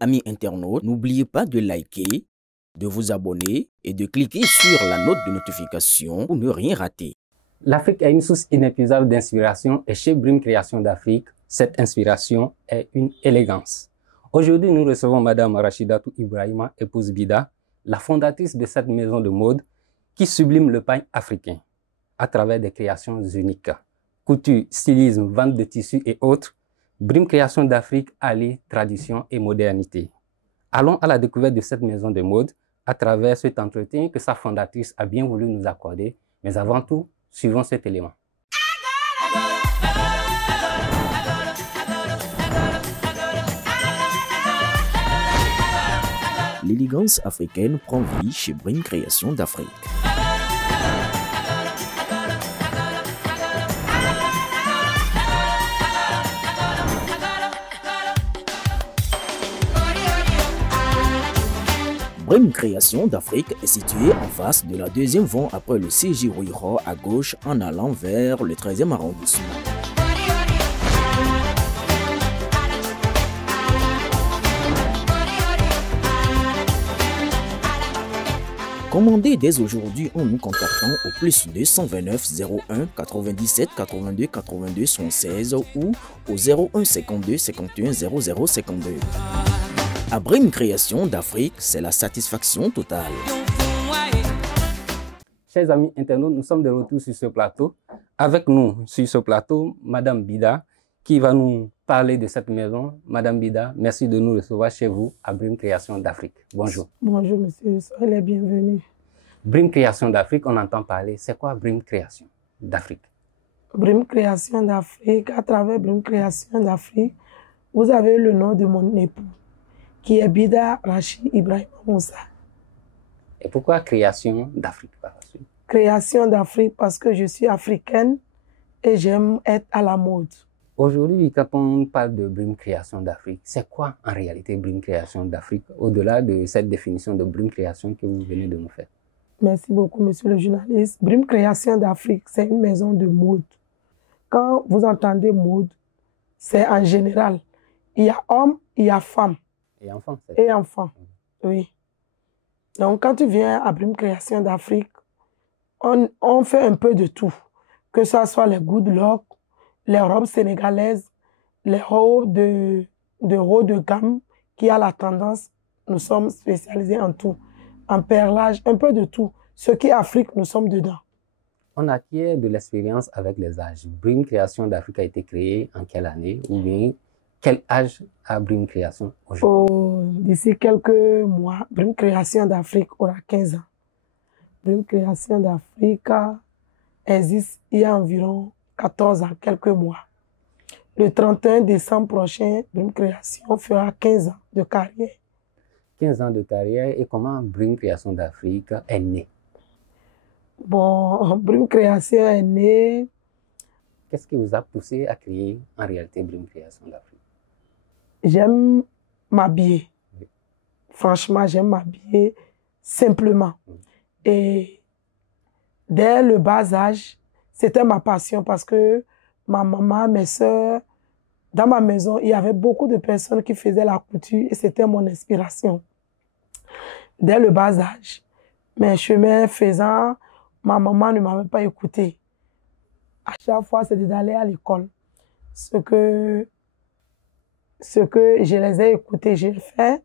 Amis internautes, n'oubliez pas de liker, de vous abonner et de cliquer sur la note de notification pour ne rien rater. L'Afrique est une source inépuisable d'inspiration et chez BRIM Création d'Afrique, cette inspiration est une élégance. Aujourd'hui, nous recevons Madame Rachidatou Ibrahima, épouse Bida, la fondatrice de cette maison de mode qui sublime le pagne africain à travers des créations uniques. Couture, stylisme, vente de tissus et autres, BRIM Création d'Afrique allie tradition et modernité. Allons à la découverte de cette maison de mode à travers cet entretien que sa fondatrice a bien voulu nous accorder. Mais avant tout, suivons cet élément. L'élégance africaine prend vie chez BRIM Création d'Afrique. BRIM Création d'Afrique est située en face de la deuxième voie après le CJ Rouillera à gauche en allant vers le 13e arrondissement. Commandez dès aujourd'hui en nous contactant au plus 229 01 97 82 82 76 ou au 01 52 51 00 52. À BRIM Création d'Afrique, c'est la satisfaction totale. Chers amis internautes, nous sommes de retour sur ce plateau. Avec nous sur ce plateau, Madame Bida, qui va nous parler de cette maison. Madame Bida, merci de nous recevoir chez vous à BRIM Création d'Afrique. Bonjour. Bonjour monsieur, soyez les bienvenus. BRIM Création d'Afrique, on entend parler. C'est quoi BRIM Création d'Afrique? BRIM Création d'Afrique, à travers BRIM Création d'Afrique, vous avez le nom de mon époux, qui est Bida Rachi Ibrahima Moussa. Et pourquoi Création d'Afrique par la suite? Création d'Afrique parce que je suis africaine et j'aime être à la mode. Aujourd'hui, quand on parle de BRIM Création d'Afrique, c'est quoi en réalité BRIM Création d'Afrique, au-delà de cette définition de BRIM Création que vous venez de nous faire? Merci beaucoup, monsieur le journaliste. BRIM Création d'Afrique, c'est une maison de mode. Quand vous entendez mode, c'est en général. Il y a hommes, il y a femmes. Et enfants. Et enfants, oui. Donc, quand tu viens à BRIM Création d'Afrique, on fait un peu de tout. Que ce soit les good look, les robes sénégalaises, les robes de haut de gamme qui a la tendance. Nous sommes spécialisés en tout. En perlage, un peu de tout. Ce qui est Afrique, nous sommes dedans. On acquiert de l'expérience avec les âges. BRIM Création d'Afrique a été créée en quelle année? Ou bien, quel âge a BRIM Création aujourd'hui? D'ici quelques mois, BRIM Création d'Afrique aura 15 ans. BRIM Création d'Afrique existe il y a environ 14 ans, quelques mois. Le 31 décembre prochain, BRIM Création fera 15 ans de carrière. 15 ans de carrière, et comment BRIM Création d'Afrique est née? Bon, BRIM Création est née. Qu'est-ce qui vous a poussé à créer en réalité BRIM Création d'Afrique? J'aime m'habiller. Oui. Franchement, j'aime m'habiller simplement. Oui. Et dès le bas âge, c'était ma passion parce que ma maman, mes soeurs, dans ma maison, il y avait beaucoup de personnes qui faisaient la couture et c'était mon inspiration. Dès le bas âge, mes chemins faisant, ma maman ne m'avait pas écouté. À chaque fois, c'était d'aller à l'école. Ce que je les ai écoutés, j'ai fait.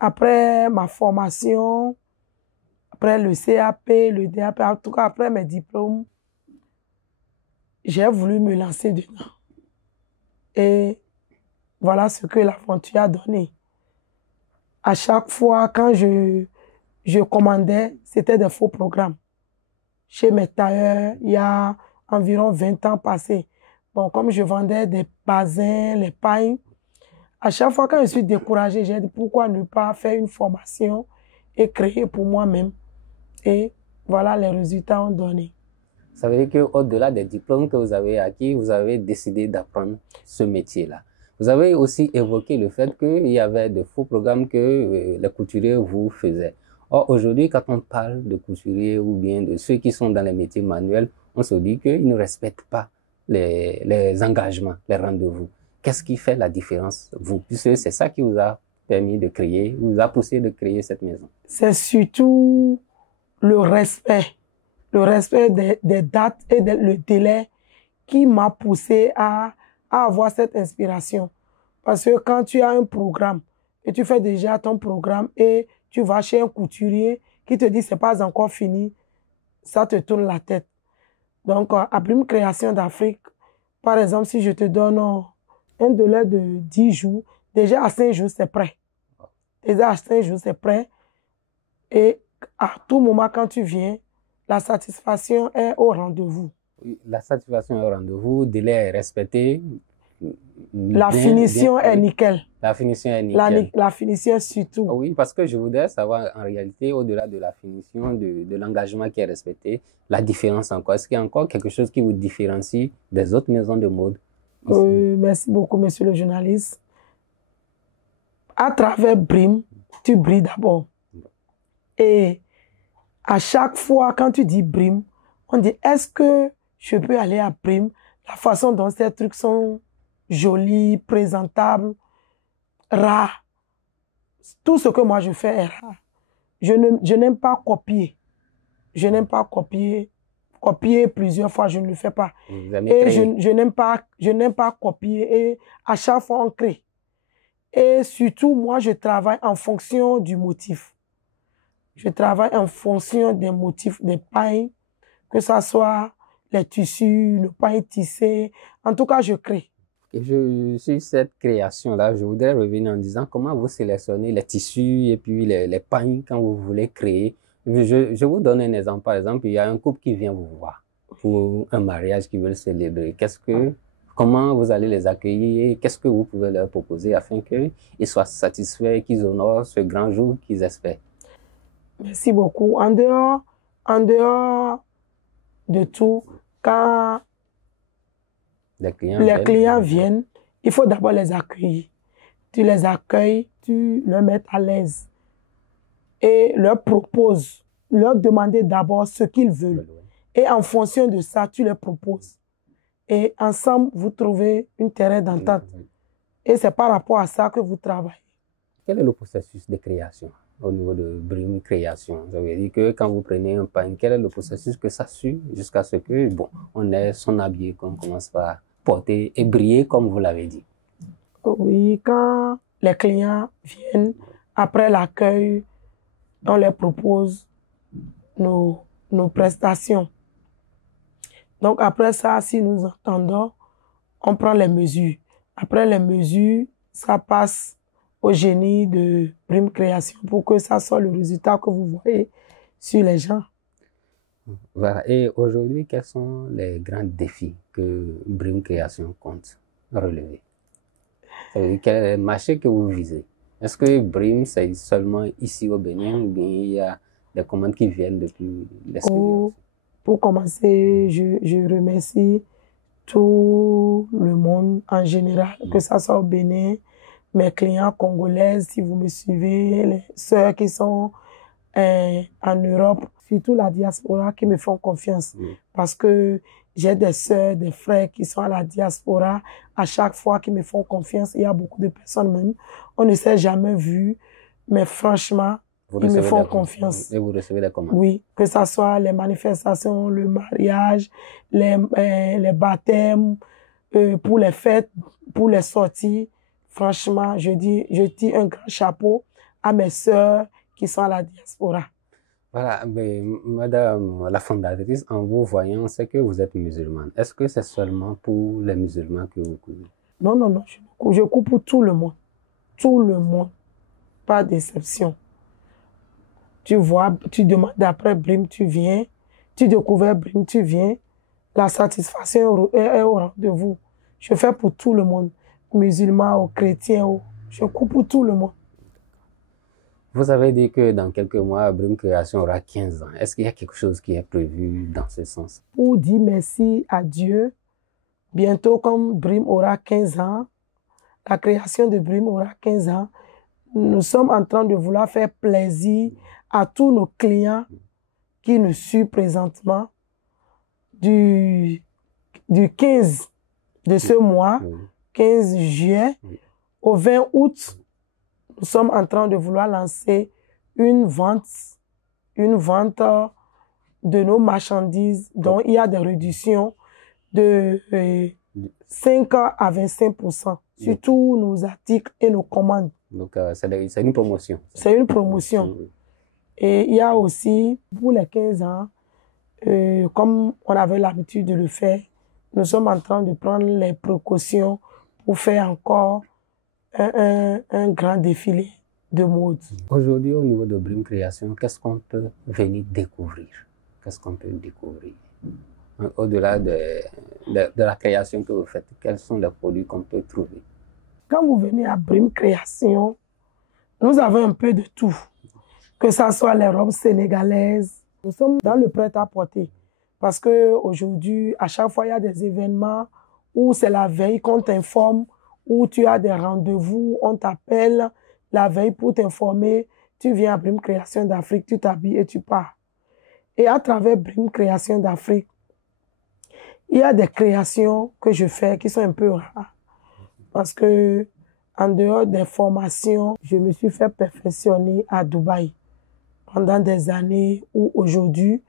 Après ma formation, après le CAP, le DAP, en tout cas après mes diplômes, j'ai voulu me lancer dedans. Et voilà ce que l'aventure a donné. À chaque fois, quand je commandais, c'était des faux programmes. Chez mes tailleurs, il y a environ 20 ans passés. Bon, comme je vendais des basins, les pagnes, à chaque fois quand je suis découragée, j'ai dit pourquoi ne pas faire une formation et créer pour moi-même. Et voilà, les résultats ont donné. Ça veut dire qu'au-delà des diplômes que vous avez acquis, vous avez décidé d'apprendre ce métier-là. Vous avez aussi évoqué le fait qu'il y avait de faux programmes que les couturiers vous faisaient. Or, aujourd'hui, quand on parle de couturiers ou bien de ceux qui sont dans les métiers manuels, on se dit qu'ils ne respectent pas les engagements, les rendez-vous. Qu'est-ce qui fait la différence, vous? Puisque c'est ça qui vous a permis de créer, vous a poussé de créer cette maison. C'est surtout le respect des dates et le délai qui m'a poussé à avoir cette inspiration. Parce que quand tu as un programme et tu fais déjà ton programme et tu vas chez un couturier qui te dit c'est pas encore fini, ça te tourne la tête. Donc, à BRIM Création d'Afrique, par exemple, si je te donne un délai de 10 jours, déjà à 5 jours, c'est prêt. Déjà à 5 jours, c'est prêt. Et à tout moment, quand tu viens, la satisfaction est au rendez-vous. La satisfaction est au rendez-vous, le délai est respecté. La finition est nickel. La finition est nickel. La finition surtout. Oui, parce que je voudrais savoir en réalité, au-delà de la finition, de l'engagement qui est respecté, la différence encore. Est-ce qu'il y a encore quelque chose qui vous différencie des autres maisons de mode? Merci beaucoup, monsieur le journaliste. À travers BRIM, tu brilles d'abord. Et à chaque fois, quand tu dis BRIM, on dit, est-ce que je peux aller à BRIM? La façon dont ces trucs sont jolis, présentables, rares. Tout ce que moi je fais est rare. Je n'aime pas copier. Je n'aime pas copier. Copier plusieurs fois, je ne le fais pas. Et je n'aime pas copier. Et à chaque fois, on crée. Et surtout, moi, je travaille en fonction du motif. Je travaille en fonction des motifs, des pagnes, que ce soit les tissus, le pagne tissé. En tout cas, je crée. Et sur cette création-là, je voudrais revenir en disant comment vous sélectionnez les tissus et puis les pagnes quand vous voulez créer. Je vous donne un exemple. Par exemple, il y a un couple qui vient vous voir pour un mariage qu'ils veulent célébrer. Comment vous allez les accueillir? Qu'est-ce que vous pouvez leur proposer afin qu'ils soient satisfaits, qu'ils honorent ce grand jour qu'ils espèrent? Merci beaucoup. En dehors de tout, quand les clients viennent, il faut d'abord les accueillir. Tu les accueilles, tu les mets à l'aise et leur proposes, leur demander d'abord ce qu'ils veulent. Et en fonction de ça, tu les proposes. Et ensemble, vous trouvez un terrain d'entente. Et c'est par rapport à ça que vous travaillez. Quel est le processus de création au niveau de BRIM Création? Ça veut dire que quand vous prenez un pagne, quel est le processus que ça suit jusqu'à ce que, on ait son habillé, qu'on commence par porter et briller comme vous l'avez dit? Oui, quand les clients viennent, après l'accueil, on leur propose nos prestations. Donc après ça, si nous entendons, on prend les mesures. Après les mesures, ça passe au génie de BRIM Création pour que ça soit le résultat que vous voyez sur les gens. Voilà. Et aujourd'hui, quels sont les grands défis que BRIM Création compte relever? Quel est le marché que vous visez? Est-ce que BRIM, c'est seulement ici au Bénin ou bien il y a des commandes qui viennent depuis l'extérieur? Pour commencer, je remercie tout le monde en général, que ça soit au Bénin, mes clients congolaises, si vous me suivez, les sœurs qui sont en Europe, surtout la diaspora qui me font confiance. Parce que j'ai des sœurs, des frères qui sont à la diaspora, à chaque fois qui me font confiance. Il y a beaucoup de personnes même. On ne s'est jamais vu, mais franchement, ils me font confiance. Et vous recevez des commandes? Oui, que ce soit les manifestations, le mariage, les baptêmes, pour les fêtes, pour les sorties. Franchement, je tire un grand chapeau à mes sœurs qui sont à la diaspora. Voilà, mais madame la fondatrice, en vous voyant, c'est que vous êtes musulmane. Est-ce que c'est seulement pour les musulmans que vous coupez? Non, non, non, je coupe pour tout le monde. Tout le monde, pas d'exception. Tu vois, tu demandes après BRIM, tu viens. Tu découvres BRIM, tu viens. La satisfaction est au rendez-vous. Je fais pour tout le monde. Musulmans, chrétiens, je coupe pour tout le monde. Vous avez dit que dans quelques mois, BRIM Création aura 15 ans. Est-ce qu'il y a quelque chose qui est prévu dans ce sens? Pour dire merci à Dieu, bientôt comme BRIM aura 15 ans, la création de BRIM aura 15 ans, nous sommes en train de vouloir faire plaisir à tous nos clients qui nous suivent présentement du 15 de ce mois, 15 juillet, au 20 août, nous sommes en train de vouloir lancer une vente de nos marchandises dont il y a des réductions de 5 à 25% sur tous nos articles et nos commandes. Donc, c'est une promotion. C'est une promotion. Et il y a aussi, pour les 15 ans, comme on avait l'habitude de le faire, nous sommes en train de prendre les précautions pour faire encore un grand défilé de mode. Aujourd'hui, au niveau de BRIM Création, qu'est-ce qu'on peut venir découvrir? Qu'est-ce qu'on peut découvrir? Au-delà de la création que vous faites, quels sont les produits qu'on peut trouver? Quand vous venez à BRIM Création, nous avons un peu de tout. Que ce soit les robes sénégalaises. Nous sommes dans le prêt-à-porter. Parce qu'aujourd'hui, à chaque fois, il y a des événements où c'est la veille qu'on t'informe, où tu as des rendez-vous, on t'appelle la veille pour t'informer. Tu viens à BRIM Création d'Afrique, tu t'habilles et tu pars. Et à travers BRIM Création d'Afrique, il y a des créations que je fais qui sont un peu rares. Parce que, en dehors des formations, je me suis fait perfectionner à Dubaï pendant des années où aujourd'hui,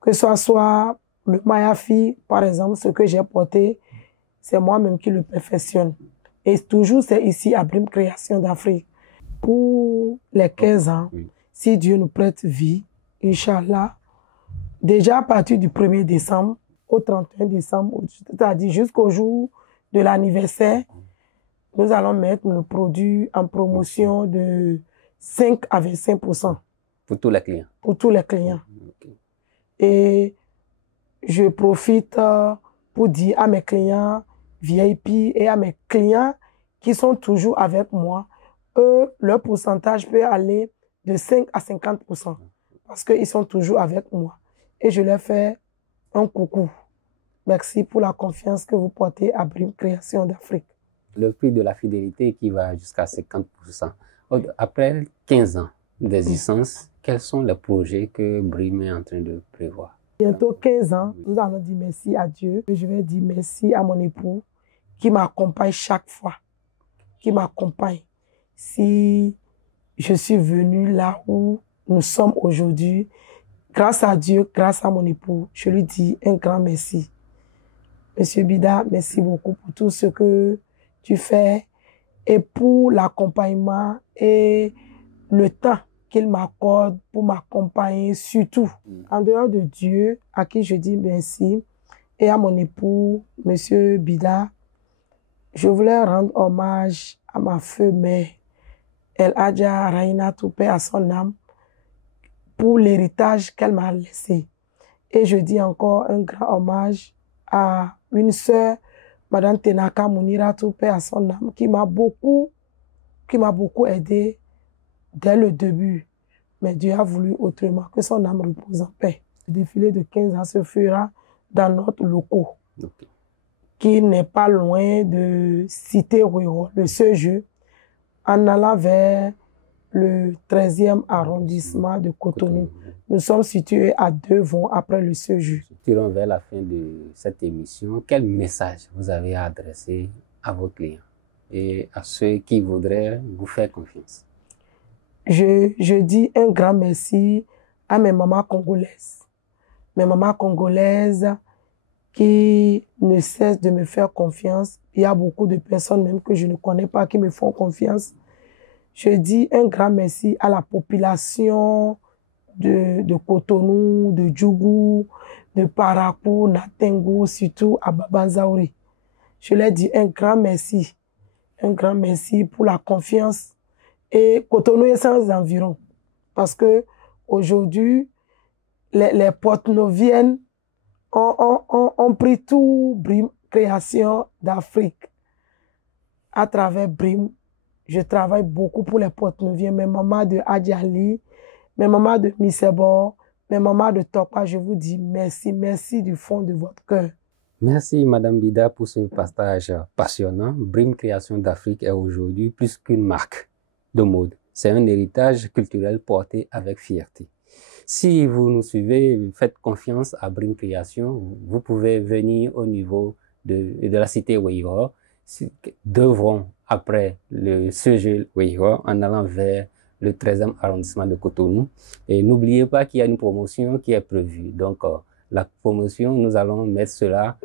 que ce soit le mayafi, par exemple, ce que j'ai porté, c'est moi-même qui le perfectionne. Et toujours, c'est ici à BRIM Création d'Afrique. Pour les 15 ans, si Dieu nous prête vie, Inch'Allah, déjà à partir du 1er décembre au 31 décembre, c'est-à-dire jusqu'au jour de l'anniversaire, nous allons mettre nos produits en promotion de 5 à 25%. Pour tous les clients? Pour tous les clients. Et je profite pour dire à mes clients VIP et à mes clients qui sont toujours avec moi, eux, leur pourcentage peut aller de 5 à 50% parce qu'ils sont toujours avec moi. Et je leur fais un coucou. Merci pour la confiance que vous portez à BRIM Création d'Afrique. Le prix de la fidélité qui va jusqu'à 50%. Après 15 ans d'existence, quels sont les projets que BRIM est en train de prévoir? Bientôt 15 ans, nous allons dire merci à Dieu. Je vais dire merci à mon époux qui m'accompagne chaque fois, qui m'accompagne. Si je suis venue là où nous sommes aujourd'hui, grâce à Dieu, grâce à mon époux, je lui dis un grand merci. Monsieur Bida, merci beaucoup pour tout ce que tu fais et pour l'accompagnement et le temps qu'il m'accorde pour m'accompagner, surtout en dehors de Dieu, à qui je dis merci, et à mon époux, Monsieur Bida. Je voulais rendre hommage à ma feu mère, El Hadja Raina Toupé, à son âme, pour l'héritage qu'elle m'a laissé. Et je dis encore un grand hommage à une sœur, Madame Tenaka Mounira Toupé, à son âme, qui m'a beaucoup aidé dès le début. Mais Dieu a voulu autrement, que son âme repose en paix. Le défilé de 15 ans se fera dans notre locaux, qui n'est pas loin de Cité Rural, de ce jeu, en allant vers le 13e arrondissement de Cotonou. Nous sommes situés à 2 vents après le Séjour. Tirons vers la fin de cette émission. Quel message vous avez à adresser à vos clients et à ceux qui voudraient vous faire confiance? Je dis un grand merci à mes mamans congolaises. Mes mamans congolaises qui ne cessent de me faire confiance. Il y a beaucoup de personnes même que je ne connais pas qui me font confiance. Je dis un grand merci à la population de Cotonou, de Djougou, de Parakou, Natengo, surtout à Babanzaouri. Je leur dis un grand merci pour la confiance. Et Cotonou est sans environ. Parce que aujourd'hui, les Porte-Noviennes ont pris tout BRIM Création d'Afrique. À travers BRIM, je travaille beaucoup pour les Porte-Noviennes. Mes mamans de Adjali, mes mamans de Misebo, mes mamans de Topa, je vous dis merci, merci du fond de votre cœur. Merci Madame Bida pour ce partage passionnant. BRIM Création d'Afrique est aujourd'hui plus qu'une marque de mode. C'est un héritage culturel porté avec fierté. Si vous nous suivez, faites confiance à BRIM Création. Vous pouvez venir au niveau de la cité Ouïghour devront, après le sujet Ouïghour, en allant vers le 13e arrondissement de Cotonou. Et n'oubliez pas qu'il y a une promotion qui est prévue. Donc, la promotion, nous allons mettre cela,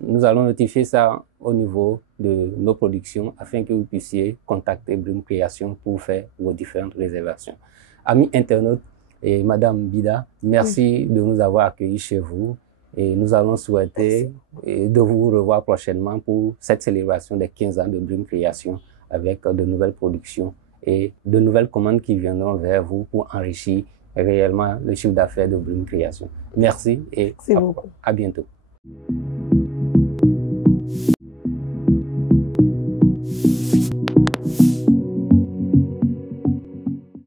nous allons notifier ça au niveau de nos productions afin que vous puissiez contacter BRIM Création pour faire vos différentes réservations. Amis internautes et Madame Bida, merci de nous avoir accueillis chez vous et nous allons souhaiter de vous revoir prochainement pour cette célébration des 15 ans de BRIM Création avec de nouvelles productions et de nouvelles commandes qui viendront vers vous pour enrichir réellement le chiffre d'affaires de BRIM Création. Merci et à bientôt.